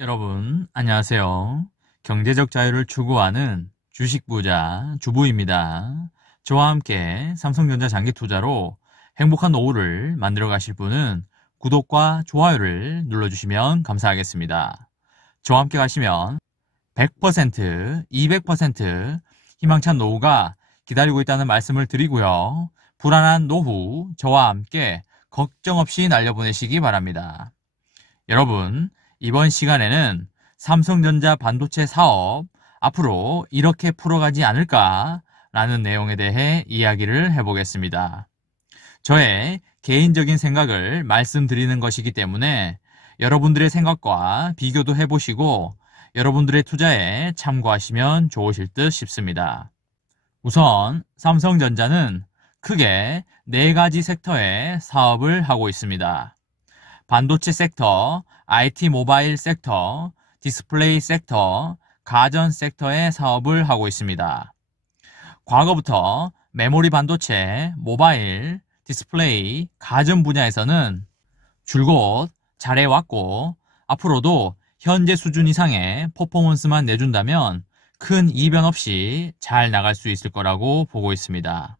여러분, 안녕하세요. 경제적 자유를 추구하는 주식 부자 주부입니다. 저와 함께 삼성전자 장기 투자로 행복한 오후를 만들어 가실 분은 구독과 좋아요를 눌러주시면 감사하겠습니다. 저와 함께 가시면 100%, 200% 희망찬 노후가 기다리고 있다는 말씀을 드리고요. 불안한 노후 저와 함께 걱정 없이 날려보내시기 바랍니다. 여러분, 이번 시간에는 삼성전자 반도체 사업 앞으로 이렇게 풀어가지 않을까라는 내용에 대해 이야기를 해보겠습니다. 저의 개인적인 생각을 말씀드리는 것이기 때문에 여러분들의 생각과 비교도 해보시고 여러분들의 투자에 참고하시면 좋으실 듯 싶습니다. 우선 삼성전자는 크게 4가지 섹터의 사업을 하고 있습니다. 반도체 섹터, IT 모바일 섹터, 디스플레이 섹터, 가전 섹터의 사업을 하고 있습니다. 과거부터 메모리 반도체, 모바일, 디스플레이, 가전 분야에서는 줄곧 잘해왔고 앞으로도 현재 수준 이상의 퍼포먼스만 내준다면 큰 이변 없이 잘 나갈 수 있을 거라고 보고 있습니다.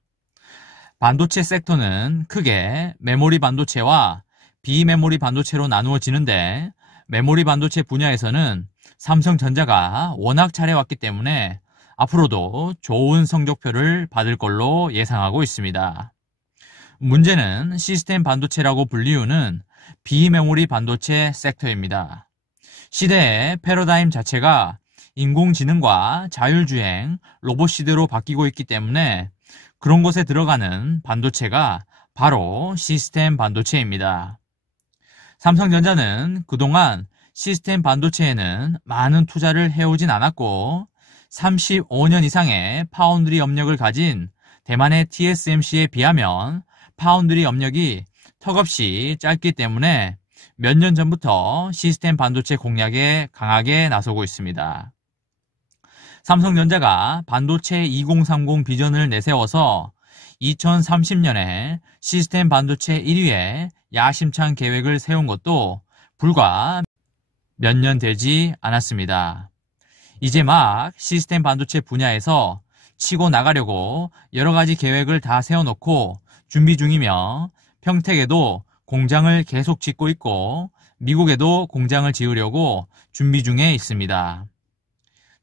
반도체 섹터는 크게 메모리 반도체와 비메모리 반도체로 나누어지는데 메모리 반도체 분야에서는 삼성전자가 워낙 잘해왔기 때문에 앞으로도 좋은 성적표를 받을 걸로 예상하고 있습니다. 문제는 시스템 반도체라고 불리우는 비메모리 반도체 섹터입니다. 시대의 패러다임 자체가 인공지능과 자율주행, 로봇 시대로 바뀌고 있기 때문에 그런 곳에 들어가는 반도체가 바로 시스템 반도체입니다. 삼성전자는 그동안 시스템 반도체에는 많은 투자를 해오진 않았고 35년 이상의 파운드리 업력을 가진 대만의 TSMC에 비하면 파운드리 업력이 턱없이 짧기 때문에 몇 년 전부터 시스템 반도체 공략에 강하게 나서고 있습니다. 삼성전자가 반도체 2030 비전을 내세워서 2030년에 시스템 반도체 1위에 야심찬 계획을 세운 것도 불과 몇 년 되지 않았습니다. 이제 막 시스템 반도체 분야에서 치고 나가려고 여러 가지 계획을 다 세워놓고 준비 중이며 평택에도 공장을 계속 짓고 있고 미국에도 공장을 지으려고 준비 중에 있습니다.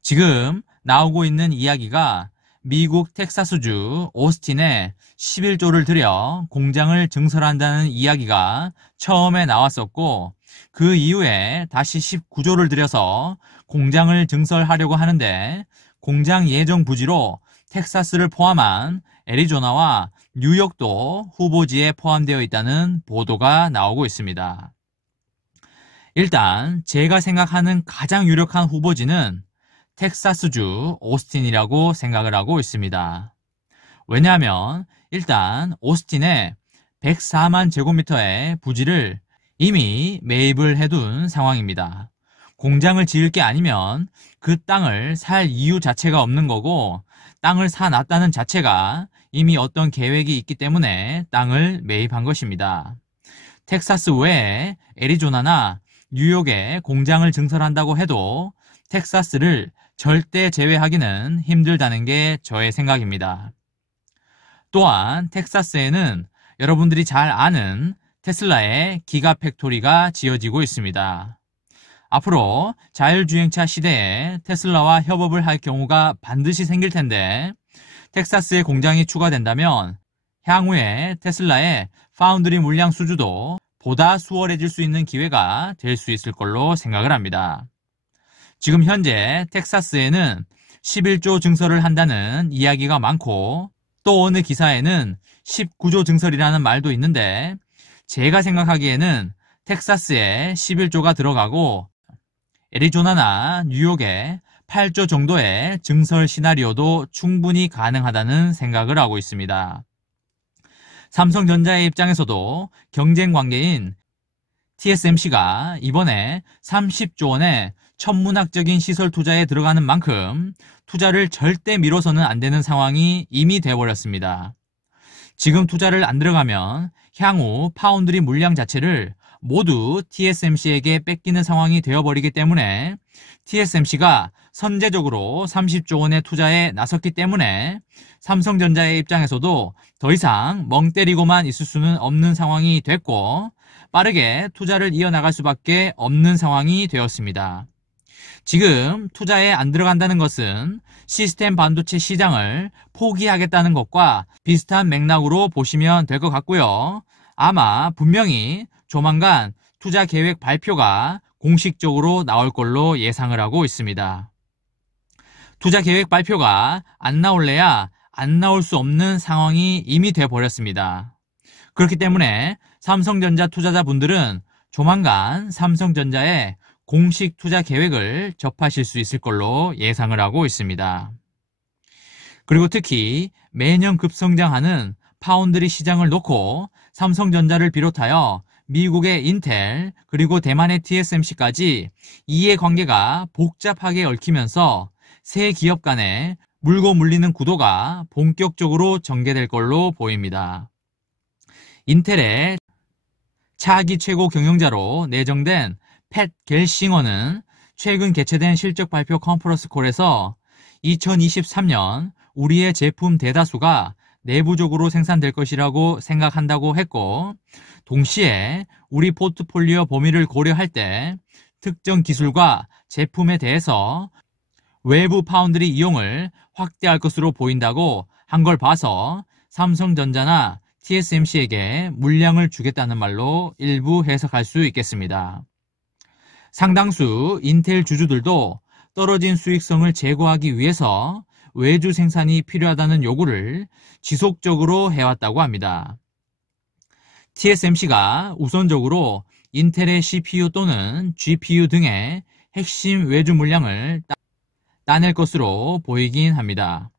지금 나오고 있는 이야기가 미국 텍사스주 오스틴에 11조를 들여 공장을 증설한다는 이야기가 처음에 나왔었고 그 이후에 다시 19조를 들여서 공장을 증설하려고 하는데 공장 예정 부지로 텍사스를 포함한 애리조나와 뉴욕도 후보지에 포함되어 있다는 보도가 나오고 있습니다. 일단 제가 생각하는 가장 유력한 후보지는 텍사스주 오스틴이라고 생각을 하고 있습니다. 왜냐하면 일단 오스틴에 104만 제곱미터의 부지를 이미 매입을 해둔 상황입니다. 공장을 지을 게 아니면 그 땅을 살 이유 자체가 없는 거고 땅을 사놨다는 자체가 이미 어떤 계획이 있기 때문에 땅을 매입한 것입니다. 텍사스 외에 애리조나나 뉴욕에 공장을 증설한다고 해도 텍사스를 절대 제외하기는 힘들다는 게 저의 생각입니다. 또한 텍사스에는 여러분들이 잘 아는 테슬라의 기가팩토리가 지어지고 있습니다. 앞으로 자율주행차 시대에 테슬라와 협업을 할 경우가 반드시 생길 텐데 텍사스에 공장이 추가된다면 향후에 테슬라의 파운드리 물량 수주도 보다 수월해질 수 있는 기회가 될 수 있을 걸로 생각을 합니다. 지금 현재 텍사스에는 11조 증설을 한다는 이야기가 많고 또 어느 기사에는 19조 증설이라는 말도 있는데 제가 생각하기에는 텍사스에 11조가 들어가고 애리조나나 뉴욕에 8조 정도의 증설 시나리오도 충분히 가능하다는 생각을 하고 있습니다. 삼성전자의 입장에서도 경쟁 관계인 TSMC가 이번에 30조 원의 천문학적인 시설 투자에 들어가는 만큼 투자를 절대 미뤄서는 안 되는 상황이 이미 되어버렸습니다. 지금 투자를 안 들어가면 향후 파운드리 물량 자체를 모두 TSMC에게 뺏기는 상황이 되어버리기 때문에 TSMC가 선제적으로 30조 원의 투자에 나섰기 때문에 삼성전자의 입장에서도 더 이상 멍 때리고만 있을 수는 없는 상황이 됐고 빠르게 투자를 이어나갈 수밖에 없는 상황이 되었습니다. 지금 투자에 안 들어간다는 것은 시스템 반도체 시장을 포기하겠다는 것과 비슷한 맥락으로 보시면 될 것 같고요. 아마 분명히 조만간 투자 계획 발표가 공식적으로 나올 걸로 예상을 하고 있습니다. 투자 계획 발표가 안 나올래야 안 나올 수 없는 상황이 이미 돼버렸습니다. 그렇기 때문에 삼성전자 투자자분들은 조만간 삼성전자의 공식 투자 계획을 접하실 수 있을 걸로 예상을 하고 있습니다. 그리고 특히 매년 급성장하는 파운드리 시장을 놓고 삼성전자를 비롯하여 미국의 인텔 그리고 대만의 TSMC까지 이해관계가 복잡하게 얽히면서 세 기업 간에 물고 물리는 구도가 본격적으로 전개될 걸로 보입니다. 인텔의 차기 최고 경영자로 내정된 팻 겔싱어는 최근 개최된 실적 발표 컨퍼런스 콜에서 2023년 우리의 제품 대다수가 내부적으로 생산될 것이라고 생각한다고 했고, 동시에 우리 포트폴리오 범위를 고려할 때 특정 기술과 제품에 대해서 외부 파운드리 이용을 확대할 것으로 보인다고 한 걸 봐서 삼성전자나 TSMC에게 물량을 주겠다는 말로 일부 해석할 수 있겠습니다. 상당수 인텔 주주들도 떨어진 수익성을 제고하기 위해서 외주 생산이 필요하다는 요구를 지속적으로 해왔다고 합니다. TSMC가 우선적으로 인텔의 CPU 또는 GPU 등의 핵심 외주 물량을 따낼 것으로 보이긴 합니다.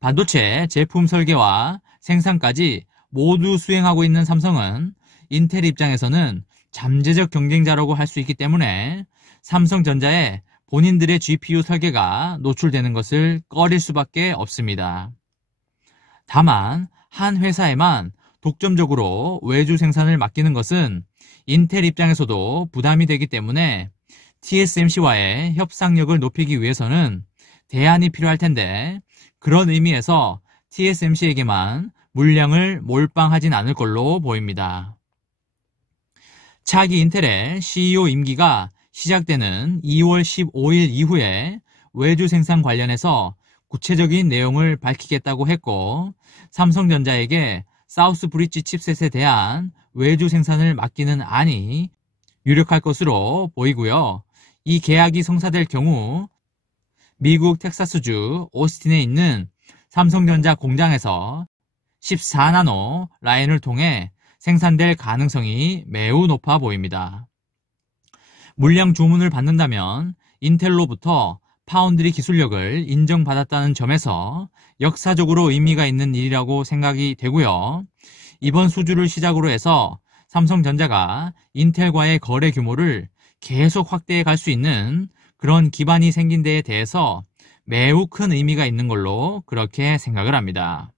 반도체 제품 설계와 생산까지 모두 수행하고 있는 삼성은 인텔 입장에서는 잠재적 경쟁자라고 할 수 있기 때문에 삼성전자에 본인들의 GPU 설계가 노출되는 것을 꺼릴 수밖에 없습니다. 다만 한 회사에만 독점적으로 외주 생산을 맡기는 것은 인텔 입장에서도 부담이 되기 때문에 TSMC와의 협상력을 높이기 위해서는 대안이 필요할 텐데 그런 의미에서 TSMC에게만 물량을 몰빵하진 않을 걸로 보입니다. 차기 인텔의 CEO 임기가 시작되는 2월 15일 이후에 외주 생산 관련해서 구체적인 내용을 밝히겠다고 했고, 삼성전자에게 사우스 브릿지 칩셋에 대한 외주 생산을 맡기는 안이 유력할 것으로 보이고요. 이 계약이 성사될 경우 미국 텍사스주 오스틴에 있는 삼성전자 공장에서 14나노 라인을 통해 생산될 가능성이 매우 높아 보입니다. 물량 주문을 받는다면 인텔로부터 파운드리 기술력을 인정받았다는 점에서 역사적으로 의미가 있는 일이라고 생각이 되고요. 이번 수주를 시작으로 해서 삼성전자가 인텔과의 거래 규모를 계속 확대해 갈 수 있는 그런 기반이 생긴 데에 대해서 매우 큰 의미가 있는 걸로 그렇게 생각을 합니다.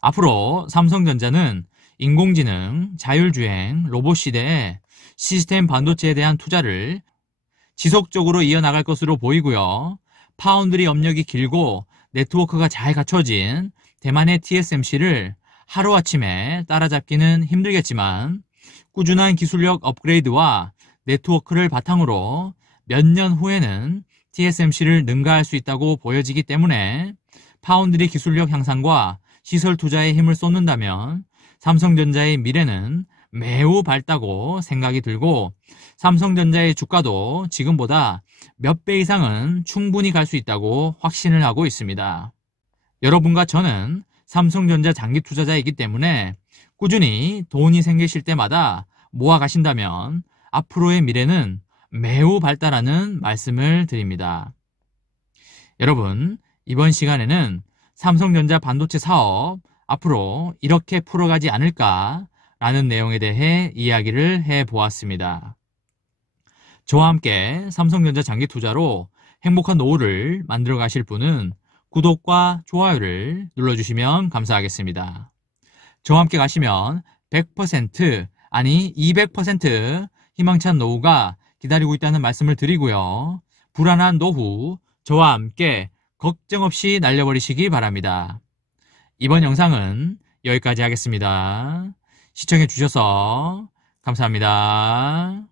앞으로 삼성전자는 인공지능, 자율주행, 로봇 시대에 시스템 반도체에 대한 투자를 지속적으로 이어나갈 것으로 보이고요. 파운드리 업력이 길고 네트워크가 잘 갖춰진 대만의 TSMC를 하루아침에 따라잡기는 힘들겠지만 꾸준한 기술력 업그레이드와 네트워크를 바탕으로 몇 년 후에는 TSMC를 능가할 수 있다고 보여지기 때문에 파운드리 기술력 향상과 시설 투자에 힘을 쏟는다면 삼성전자의 미래는 매우 밝다고 생각이 들고 삼성전자의 주가도 지금보다 몇 배 이상은 충분히 갈 수 있다고 확신을 하고 있습니다. 여러분과 저는 삼성전자 장기 투자자이기 때문에 꾸준히 돈이 생기실 때마다 모아 가신다면 앞으로의 미래는 매우 밝다라는 말씀을 드립니다. 여러분, 이번 시간에는 삼성전자 반도체 사업 앞으로 이렇게 풀어가지 않을까라는 내용에 대해 이야기를 해보았습니다. 저와 함께 삼성전자 장기 투자로 행복한 노후를 만들어 가실 분은 구독과 좋아요를 눌러주시면 감사하겠습니다. 저와 함께 가시면 100% 아니 200% 희망찬 노후가 기다리고 있다는 말씀을 드리고요. 불안한 노후 저와 함께 걱정 없이 날려버리시기 바랍니다. 이번 영상은 여기까지 하겠습니다. 시청해 주셔서 감사합니다.